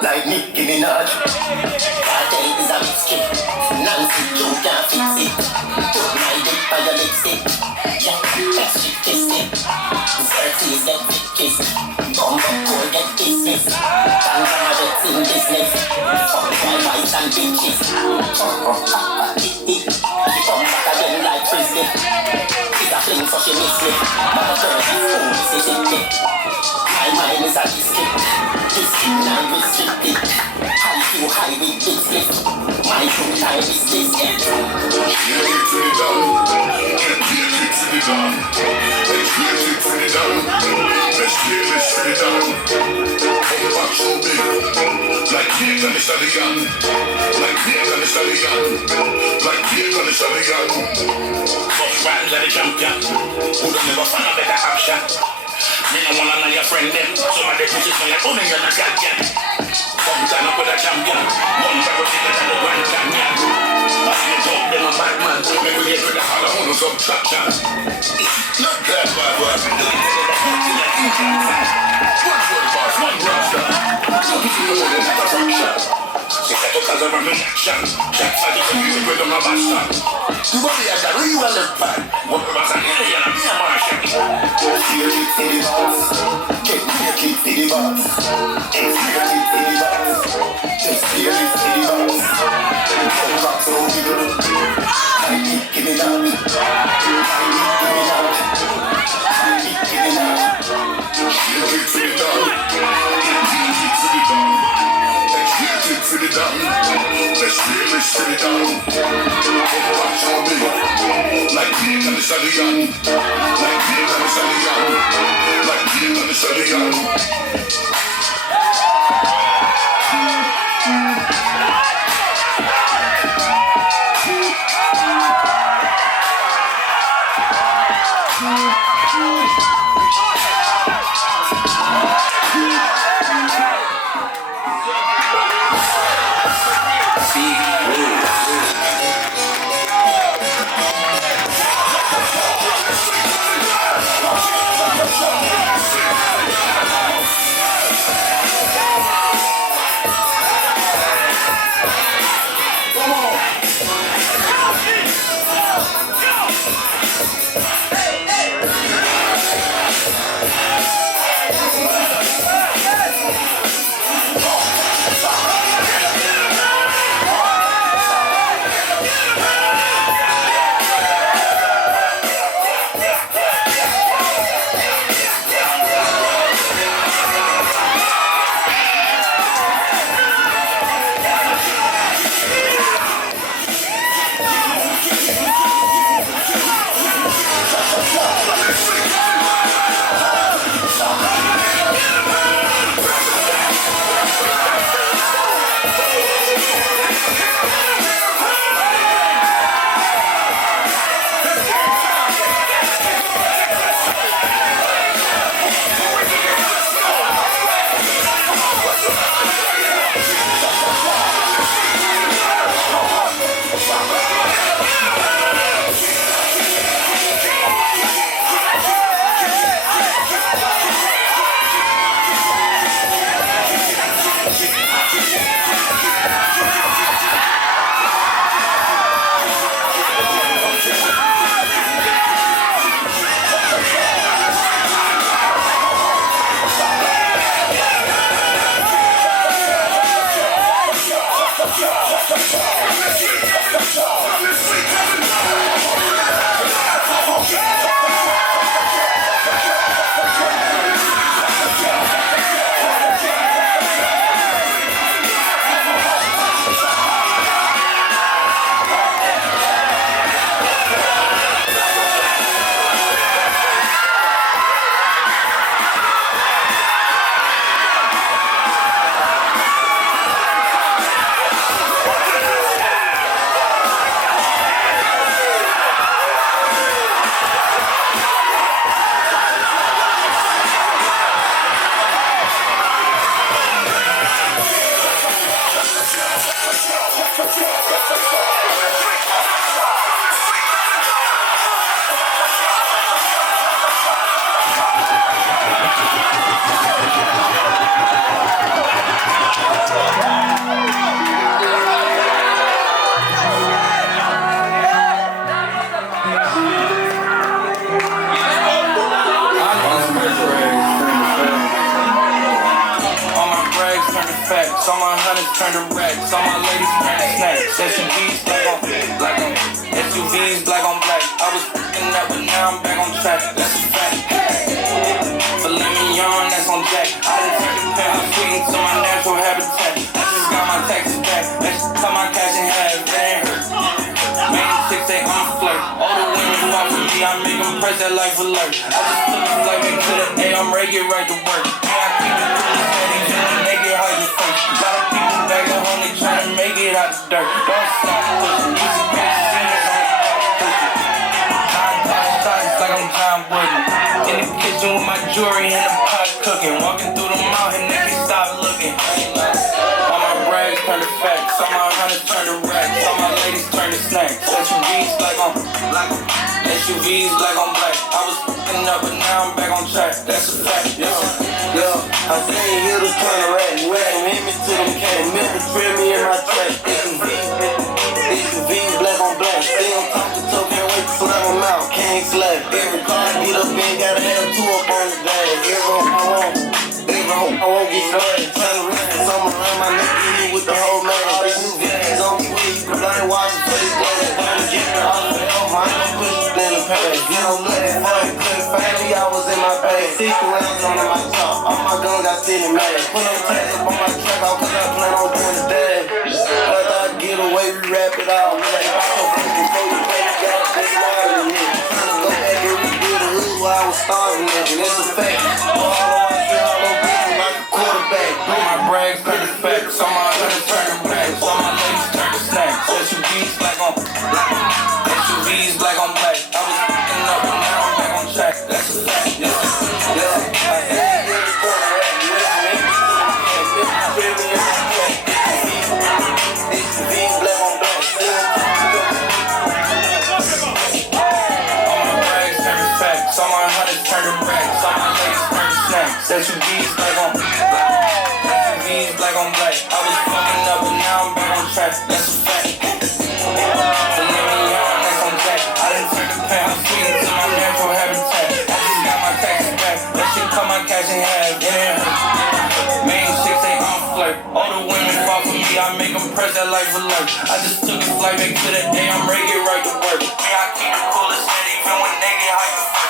Like Nicki Minaj. Party is a biscuit. Nancy, you can't fix it. Put my dick by your lipstick. Yeah, that's shit kissing. Dirty get kissed. Bumbo cool get kisses. Tangana gets in business. Fuck my wives and bitches. She come back again like frisbee. She's a fling so she miss me. My girl is cool, my mind is a biscuit. Biscuit and restricted. High too high with big split. My true time is this. Get it to the down. Get it to the down. Let's get it to the down. Let's get it to the down. Come back so big. Like cake on the stallion. Like cake on the stallion. Like cake on the stallion. First round of the champion. Who don't never find a better option. Me no wanna know your friend them. Some of the pussies know you're only you're not champion. Come turn up with a champion. One barrel bigger than the Grand Canyon. As you talk them a bad man. Make we get rid of all the whole subtraction. Not that bad what we do. One word boss, one rasta. Don't you know they're not a fraction. It's like a cause of a reaction. Shots are the music with them a bastard. You want me as a real left bad. What was an alien and me a Martian. Feel it for the boss. Get feel it for the boss. Feel it for the boss. Just feel it for the boss. Come back so we do. I need give me that. I need give me that. I need give me that. Feel it for the down. Feel it for the down. Feel it for the down. Let's feel it for the down. Come back so we do. Like cake on the stallion. Like cake on the stallion. Like cake on the stallion. All my hunters turn to racks. All my ladies turn to snacks. SUVs black on SUVs black on black. I was fucking up, but now I'm back on track. That's a fact. Filet mignon, that's on Jack. I done turned the pound sweet into my natural habitat. I just got my taxes back. Let's cut my cash in half. That ain't hurt. Man, chicks they on the flirt. All the women fall for me. I make them press that life alert. I just took a flight back to the A. I'm ready, get right to work. Yeah, I keep it cool steady. They get hard to first. Lot of people back at home, they tryna make it out the dirt. Don't stop pushing. Easy cash, seniors on the pushing. High toss shots like I'm John Wooden. In the kitchen with my jewelry and the pot cooking. Walking through the mouth and they can stop looking. All my brags turn to facts. All my hunters turn to racks. All my ladies turn to snacks. SUVs black on black. SUVs black on black. I was fucking up, but now I'm back on track. That's a fact. Yo, I seen hitters turn to racks. Whacking hit me to them cats. Memphis trim me in my track. SUVs black on black. Still talking to, can't wait to slap them out. Can't slap. Every car I get up in, gotta have two up on the dash. Every home I won't get slashed. Turn around, something around my neck, hit me with the whole man. All these new V's on me, you can blind watch and play glass. Don't get me off the elf, I ain't push it in the past. You know, looking for it, couldn't find me, I was in my bag. 60 rounds on my top, all my guns got 10 mags. Put them tags up on my track, all cause I plan on doing the dash. Whether I get away, we wrap it all. Like, I so fucking so you play, you got this wild in it. Tryna go back and redo the hood while I was starving, nigga. That's a fact. All my brags turn to facts. All my hunters turn to racks. All my ladies turn to snacks. SUVs black on black. SUVs black on black. I was fucking up, but now I'm back on track. That's a fact. All my hunters turn to racks. All my ladies turn to snacks. SUVs black on SUVs black on black. I was fucking up, but now I'm back on track. That's a fact. Filet mignon, that's on Jack. I done turned the pound sweet into my natural habitat. I just got my taxes back. That shit cut my cash in half. Yeah. Main chicks they on flirt. All the women fall for me. I make them press that life alert. I just took a flight back to the A. I'm ready, get right to work. Yeah, I keep it cool and steady even when they get hyper first.